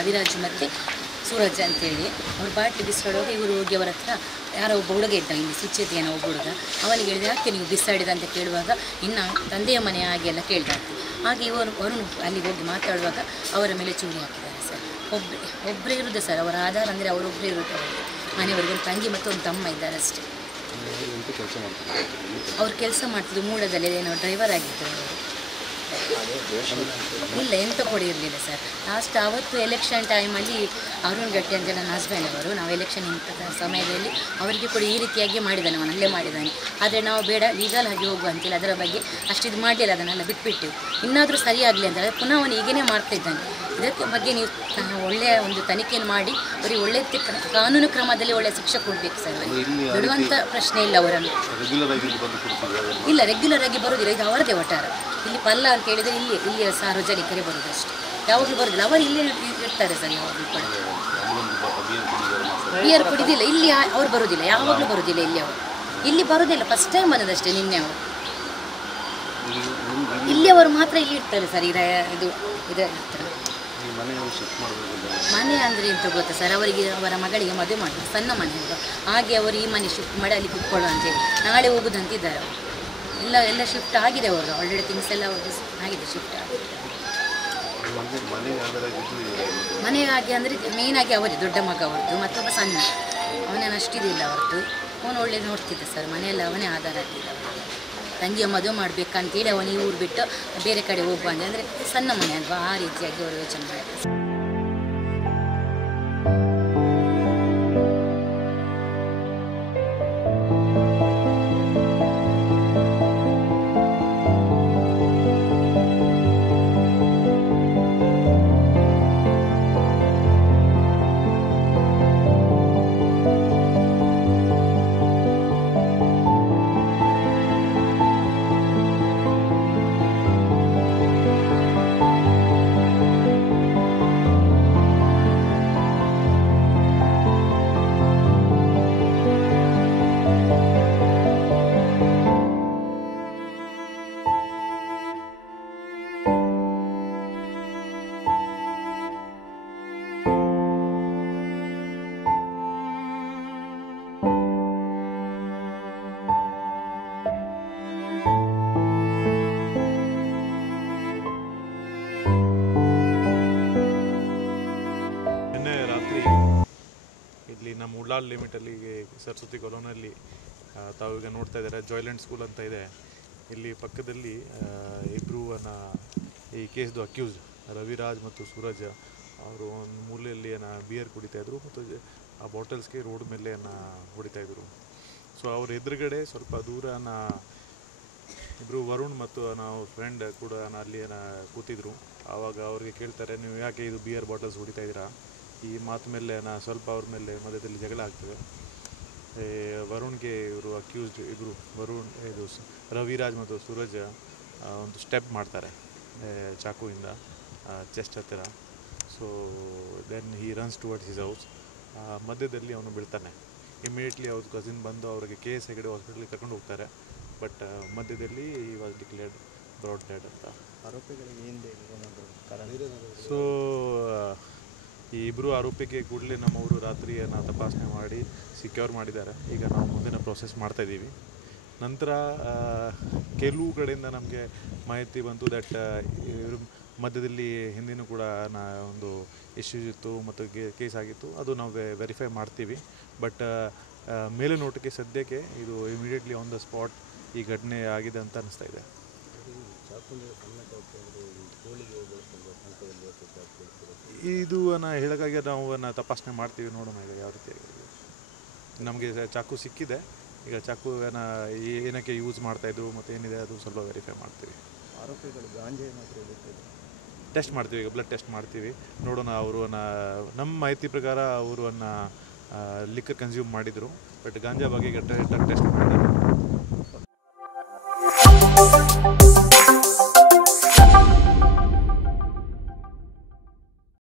ರವಿರಾಜ್ ಮತ್ತು ಸೂರಜ್ ಅಂತೇಳಿ ಅವ್ರು ಬಾಟ್ಲಿ ಬಿಸಾಡುವಾಗ ಇವರು ಹೋಗಿ ಅವರ ಹತ್ರ ಯಾರೋ ಒಬ್ಬ ಹುಡುಗ ಇದ್ದ ಇಲ್ಲಿ ಸುಚ್ಚೇತಿಯನ ಒಬ್ಬ ಹುಡುಗ ಅವನಿಗೆ ಹೇಳಿದೆ ಯಾಕೆ ನೀವು ಬಿಸಾಡಿದ ಅಂತ ಕೇಳುವಾಗ ಇನ್ನು ತಂದೆಯ ಮನೆ ಹಾಗೆಲ್ಲ ಕೇಳ್ದಾಗ್ತಿ ಹಾಗೆ ಅವರು ಅಲ್ಲಿ ಹೋಗಿ ಮಾತಾಡುವಾಗ ಅವರ ಮೇಲೆ ಚೂರಿ ಹಾಕಿದ್ದಾರೆ ಸರ್. ಒಬ್ಬರೇ ಇರೋದು ಸರ್, ಅವರ ಆಧಾರ ಅಂದರೆ ಅವರೊಬ್ಬರೇ ಇರೋದು. ಅವರಿಗೆ ಮನೆಯವರಿಗೆ ಒಂದು ತಂಗಿ ಮತ್ತು ಒಂದು ತಮ್ಮ ಇದ್ದಾರೆ ಅಷ್ಟೇ. ಅವ್ರು ಕೆಲಸ ಮಾಡ್ತಿದ್ದು ಮೂಡದಲ್ಲಿ ಏನೋ ಡ್ರೈವರ್ ಆಗಿದ್ದರು ಅವರು. ಇಲ್ಲ ಎಂತ ಕೊಡಿ ಇರಲಿಲ್ಲ ಸರ್. ಲಾಸ್ಟ್ ಅವತ್ತು ಎಲೆಕ್ಷನ್ ಟೈಮಲ್ಲಿ ಅರುಣ್ ಗಟ್ಟಿ ಅಂತ ನನ್ನ ಹಸ್ಬೆಂಡ್ ಅವರು, ನಾವು ಎಲೆಕ್ಷನ್ ಇಂಥ ಸಮಯದಲ್ಲಿ ಅವರಿಗೆ ಕೂಡ ಈ ರೀತಿಯಾಗಿ ಮಾಡಿದ್ದಾನೆ, ಅವನು ಅಲ್ಲೇ ಮಾಡಿದ್ದಾನೆ. ಆದರೆ ನಾವು ಬೇಡ ಲೀಗಲ್ ಆಗಿ ಹೋಗುವ ಅಂತೇಳಿ ಅದರ ಬಗ್ಗೆ ಅಷ್ಟಿದು ಮಾಡಲಿಲ್ಲ, ಅದನ್ನೆಲ್ಲ ಬಿಟ್ಬಿಟ್ಟೆವು. ಇನ್ನಾದರೂ ಸರಿಯಾಗಲಿ ಅಂತ ಆದರೆ ಪುನಃ ಅವನು ಈಗೇನೇ ಮಾಡ್ತಾಯಿದ್ದಾನೆ. ಇದಕ್ಕೆ ಬಗ್ಗೆ ನೀವು ಒಳ್ಳೆಯ ಒಂದು ತನಿಖೆಯನ್ನು ಮಾಡಿ ಅವರಿಗೆ ಒಳ್ಳೆಯ ಕಾನೂನು ಕ್ರಮದಲ್ಲಿ ಒಳ್ಳೆಯ ಶಿಕ್ಷೆ ಕೊಡಬೇಕು ಸರ್. ಬಿಡುವಂಥ ಪ್ರಶ್ನೆ ಇಲ್ಲ ಅವರನ್ನು. ಇಲ್ಲ, ರೆಗ್ಯುಲರ್ ಆಗಿ ಬರೋದಿಲ್ಲ, ಇದು ಅವರದೇ ಒಟ್ಟಾರ. ಇಲ್ಲಿ ಪಲ್ಲ ಅಂತ ಹೇಳಿದರೆ ಇಲ್ಲಿಯ ಸಾರ್ವಜನಿಕರೇ ಬರೋದು ಅಷ್ಟೇ, ಯಾವಾಗಲೂ ಬರೋದಿಲ್ಲ. ಅವರು ಇಲ್ಲೇ ಇರ್ತಾರೆ ಸರ್, ಯಾವಾಗಲೂ ಕೂಡ ಬಿಯರ್ ಕುಡಿದಿಲ್ಲ ಇಲ್ಲಿ ಅವ್ರು ಬರೋದಿಲ್ಲ, ಯಾವಾಗಲೂ ಬರೋದಿಲ್ಲ ಇಲ್ಲಿ. ಅವರು ಇಲ್ಲಿ ಬರೋದಿಲ್ಲ, ಫಸ್ಟ್ ಟೈಮ್ ಬಂದದಷ್ಟೇ ನಿನ್ನೆ ಅವರು. ಇಲ್ಲಿ ಅವರು ಮಾತ್ರ ಇಲ್ಲಿ ಇರ್ತಾರೆ ಸರ್. ಇದು ಇರ್ತಾರೆ ಮನೆ ಅಂದರೆ ಎಂತ ಗೊತ್ತಾ ಸರ್, ಅವರಿಗೆ ಅವರ ಮಗಳಿಗೆ ಮದುವೆ ಮಾಡ್ತಾರೆ, ಸಣ್ಣ ಮನೆ ಅಲ್ವಾ, ಹಾಗೆ ಅವರು ಈ ಮನೆ ಶಿಫ್ಟ್ ಮಾಡಿ ಅಲ್ಲಿ ಕುತ್ಕೊಳ್ಳೋ ಅಂತೇಳಿ ನಾಳೆ ಹೋಗೋದಂತಿದ್ದಾರೆ ಅವರು. ಎಲ್ಲ ಶಿಫ್ಟ್ ಆಗಿದೆ, ಅವರು ಆಲ್ರೆಡಿ ಥಿಂಗ್ಸ್ ಎಲ್ಲ ಆಗಿದೆ, ಶಿಫ್ಟ್ ಆಗಿದೆ. ಮನೆಯಾಗಿ ಅಂದರೆ ಮೇಯ್ನಾಗಿ ಅವರೇ ದೊಡ್ಡ ಮಗ ಅವ್ರದ್ದು, ಮತ್ತೊಬ್ಬ ಸಣ್ಣ, ಅವನೇನು ಅಷ್ಟಿದಿಲ್ಲ ಅವ್ರದ್ದು. ಅವನು ಒಳ್ಳೇದು ನೋಡ್ತಿದ್ದ ಸರ್, ಮನೆಯಲ್ಲ ಅವನೇ ಆಧಾರ ಆಗ್ತಿದ್ದ. ತಂಗಿಯ ಮದುವೆ ಮಾಡಬೇಕಂತೇಳಿ ಅವನು ಈ ಊರು ಬಿಟ್ಟು ಬೇರೆ ಕಡೆ ಹೋಗುವ ಅಂದರೆ ಸಣ್ಣ ಮನೆ ಅಲ್ವಾ, ಆ ರೀತಿಯಾಗಿ ಅವರು ಯೋಚನೆ ಮಾಡ್ತಾರೆ. ನಮ್ಮ ಉಳ್ಳಾಲ್ ಲಿಮಿಟಲ್ಲಿ ಸರಸ್ವತಿ ಕಾಲೋನಲ್ಲಿ ತಾವೀಗ ನೋಡ್ತಾ ಇದ್ದಾರೆ ಜಾಯ್ಲೆಂಟ್ ಸ್ಕೂಲ್ ಅಂತ ಇದೆ. ಇಲ್ಲಿ ಪಕ್ಕದಲ್ಲಿ ಇಬ್ಬರು ಈ ಕೇಸ್ದು ಅಕ್ಯೂಸ್ಡ್ ರವಿರಾಜ್ ಮತ್ತು ಸೂರಜ್ ಅವರು ಒಂದು ಮೂಲೆಯಲ್ಲಿ ಬಿಯರ್ ಕುಡಿತಾಯಿದ್ರು ಮತ್ತು ಆ ಬಾಟಲ್ಸ್ಗೆ ರೋಡ್ ಮೇಲೆ ಹೊಡಿತಾಯಿದ್ರು. ಸೊ ಅವ್ರ ಎದುರುಗಡೆ ಸ್ವಲ್ಪ ದೂರ ಇಬ್ಬರು ವರುಣ್ ಮತ್ತು ನಾವು ಫ್ರೆಂಡ್ ಕೂಡ ಅಲ್ಲಿ ಕೂತಿದ್ರು. ಆವಾಗ ಅವ್ರಿಗೆ ಕೇಳ್ತಾರೆ, ನೀವು ಯಾಕೆ ಇದು ಬಿಯರ್ ಬಾಟಲ್ಸ್ ಹೊಡಿತಾ ಇದ್ದೀರಾ? ಈ ಮಾತು ಮೇಲೆ ಸ್ವಲ್ಪ ಅವ್ರ ಮೇಲೆ ಮಧ್ಯದಲ್ಲಿ ಜಗಳ ಆಗ್ತದೆ. ವರುಣ್ಗೆ ಇವರು ಅಕ್ಯೂಸ್ಡ್ ಇಬ್ಬರು ಇದು ರವಿರಾಜ್ ಮತ್ತು ಸೂರಜ್ ಒಂದು ಸ್ಟೆಪ್ ಮಾಡ್ತಾರೆ ಚಾಕುವಿಂದ ಚೆಸ್ಟ್ ಹತ್ತಿರ. So then he runs towards his house. ಮಧ್ಯದಲ್ಲಿ ಅವನು ಬೀಳ್ತಾನೆ. ಇಮಿಡಿಯೇಟ್ಲಿ ಅವ್ರ ಕಸಿನ್ ಬಂದು ಅವರಿಗೆ KS ಹೆಗಡೆ ಹಾಸ್ಪಿಟಲ್ಗೆ ಕರ್ಕೊಂಡು ಹೋಗ್ತಾರೆ. ಬಟ್ ಮಧ್ಯದಲ್ಲಿ ಈ ವಾಸ್ ಡಿಕ್ಲೇರ್ಡ್ ಬ್ರಾಡ್ ಡೆಡ್ ಅಂತ. ಆರೋಪಿಗಳಿಗೆ ಹಿಂದೆ ಸೊ ಈ ಇಬ್ಬರು ಆರೋಪಿಗೆ ಕೂಡಲೇ ನಮ್ಮವರು ರಾತ್ರಿ ತಪಾಸಣೆ ಮಾಡಿ ಸಿಕ್ಯೂರ್ ಮಾಡಿದ್ದಾರೆ. ಈಗ ನಾವು ಮುಂದಿನ ಪ್ರೋಸೆಸ್ ಮಾಡ್ತಾಯಿದ್ದೀವಿ. ನಂತರ ಕೆಲವು ಕಡೆಯಿಂದ ನಮಗೆ ಮಾಹಿತಿ ಬಂತು ದಟ್ ಇವ್ರ ಮಧ್ಯದಲ್ಲಿ ಹಿಂದಿನೂ ಕೂಡ ಒಂದು ಇಶ್ಯೂಸ್ ಇತ್ತು ಮತ್ತು ಕೇಸ್ ಆಗಿತ್ತು. ಅದು ನಾವು ವೆರಿಫೈ ಮಾಡ್ತೀವಿ. ಬಟ್ ಮೇಲುನೋಟಕ್ಕೆ ಸದ್ಯಕ್ಕೆ ಇದು ಇಮಿಡಿಯೇಟ್ಲಿ ಆನ್ ದ ಸ್ಪಾಟ್ ಈ ಘಟನೆ ಆಗಿದೆ ಅಂತ ಅನಿಸ್ತಾ ಇದೆ. ಇದು ಹೇಳೋಕ್ಕಾಗಿ ನಾವು ತಪಾಸಣೆ ಮಾಡ್ತೀವಿ, ನೋಡೋಣ ಈಗ ಯಾವ ರೀತಿಯಾಗಿ. ನಮಗೆ ಚಾಕು ಸಿಕ್ಕಿದೆ, ಈಗ ಚಾಕು ಏನಕ್ಕೆ ಯೂಸ್ ಮಾಡ್ತಾಯಿದ್ರು ಮತ್ತು ಏನಿದೆ ಅದು ಸ್ವಲ್ಪ ವೆರಿಫೈ ಮಾಡ್ತೀವಿ. ಆರೋಪಿಗಳು ಗಾಂಜಾ ಏನಾದರೂ ಟೆಸ್ಟ್ ಮಾಡ್ತೀವಿ, ಈಗ ಬ್ಲಡ್ ಟೆಸ್ಟ್ ಮಾಡ್ತೀವಿ, ನೋಡೋಣ. ಅವರು ನಮ್ಮ ಮಾಹಿತಿ ಪ್ರಕಾರ ಅವರು ಲಿಕ್ಕರ್ ಕನ್ಸ್ಯೂಮ್ ಮಾಡಿದರು, ಬಟ್ ಗಾಂಜಾ ಬಗ್ಗೆ ಈಗ ಡ್ರಗ್ ಟೆಸ್ಟ್ ಮಾಡಿದ್ದಾರೆ.